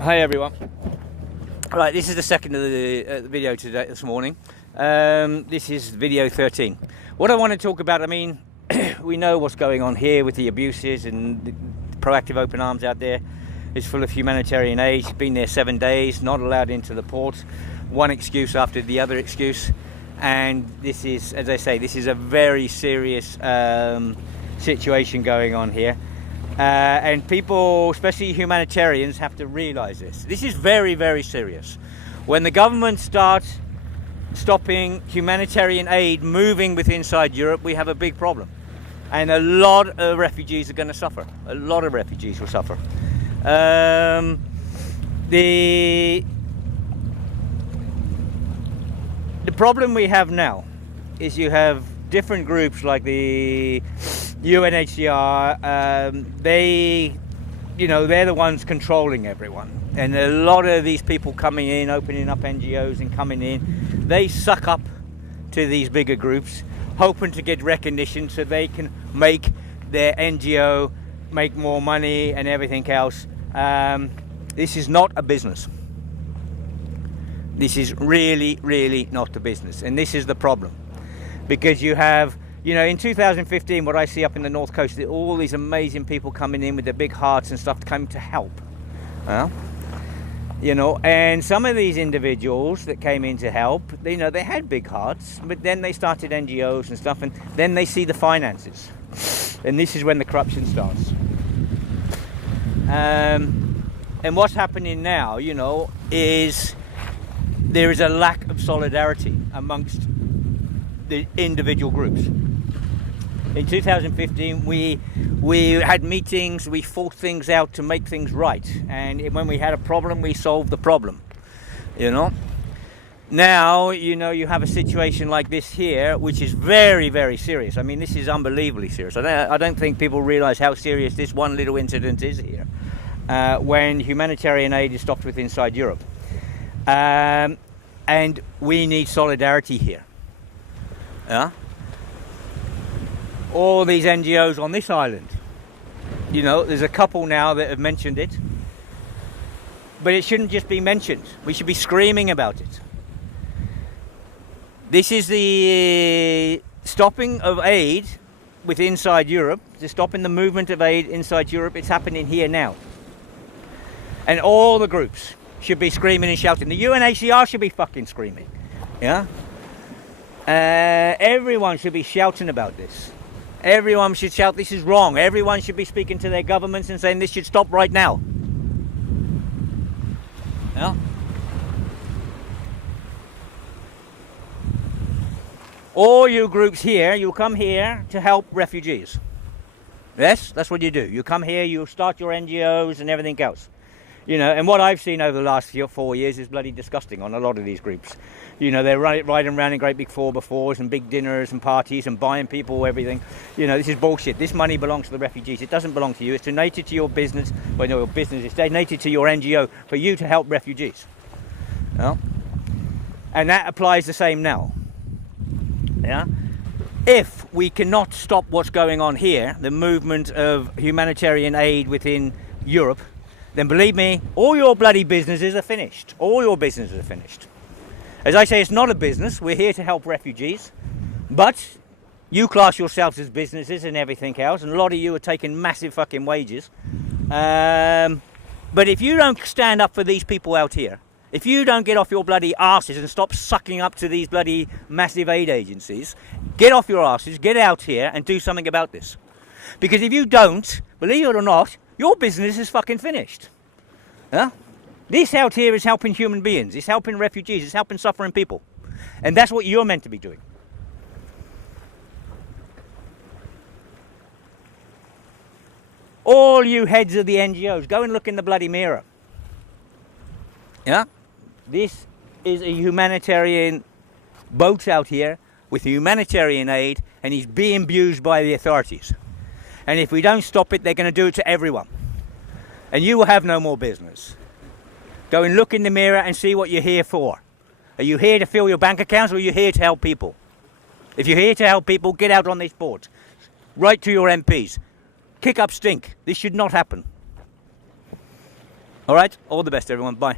Hi everyone. Right, this is the second of the video today, this morning. This is video 13. What I want to talk about, I mean, we know what's going on here with the abuses, and the Proacviva Open Arms out there is full of humanitarian aid. It's been there 7 days, not allowed into the port. One excuse after the other excuse. And this is, as I say, this is a very serious situation going on here. And people, especially humanitarians, have to realize this. This is very, very serious. When the government starts stopping humanitarian aid moving within inside Europe, we have a big problem. And a lot of refugees are going to suffer. A lot of refugees will suffer. The problem we have now is you have different groups like the UNHCR. They're the ones controlling everyone, and a lot of these people coming in, opening up NGOs and coming in, they suck up to these bigger groups, hoping to get recognition so they can make their NGO make more money and everything else. This is not a business. This is really, really not a business, and this is the problem, because you have, in 2015, what I see up in the north coast, all these amazing people coming in with their big hearts and stuff, coming to help. And some of these individuals that came in to help, they had big hearts, but then they started NGOs and stuff, and then they see the finances, and this is when the corruption starts. And what's happening now, is there is a lack of solidarity amongst the individual groups. In 2015, we had meetings, we fought things out to make things right, and when we had a problem, we solved the problem. Now, you have a situation like this here, which is very, very serious. I mean, this is unbelievably serious. I don't think people realize how serious this one little incident is here, when humanitarian aid is stopped within inside Europe. And we need solidarity here. All these NGOs on this island, there's a couple now that have mentioned it, but it shouldn't just be mentioned. We should be screaming about it. This is the stopping of aid within inside Europe, the stopping the movement of aid inside Europe. It's happening here now, and all the groups should be screaming and shouting. The UNHCR should be fucking screaming. Everyone should be shouting about this. Everyone should shout, this is wrong. Everyone should be speaking to their governments and saying this should stop right now. All you groups here, you come here to help refugees. Yes, that's what you do. You come here, you start your NGOs and everything else. And what I've seen over the last 4 years is bloody disgusting on a lot of these groups. They're riding around in great big 4x4s and big dinners and parties and buying people everything. This is bullshit. This money belongs to the refugees. It doesn't belong to you. It's donated to your business. Well, no, your business. It's donated to your NGO for you to help refugees. And that applies the same now. If we cannot stop what's going on here, the movement of humanitarian aid within Europe, then believe me, all your bloody businesses are finished. All your businesses are finished. As I say, it's not a business. We're here to help refugees. But you class yourselves as businesses and everything else, and a lot of you are taking massive fucking wages. But if you don't stand up for these people out here, if you don't get off your bloody arses and stop sucking up to these bloody massive aid agencies, get off your arses, get out here and do something about this. Because if you don't, believe it or not, your business is fucking finished. This out here is helping human beings. It's helping refugees. It's helping suffering people. And that's what you're meant to be doing. All you heads of the NGOs, go and look in the bloody mirror. This is a humanitarian boat out here with humanitarian aid, and he's being abused by the authorities. And if we don't stop it, they're going to do it to everyone. And you will have no more business. Go and look in the mirror and see what you're here for. Are you here to fill your bank accounts, or are you here to help people? If you're here to help people, get out on this board. Write to your MPs. Kick up stink. This should not happen. All right, all the best, everyone. Bye.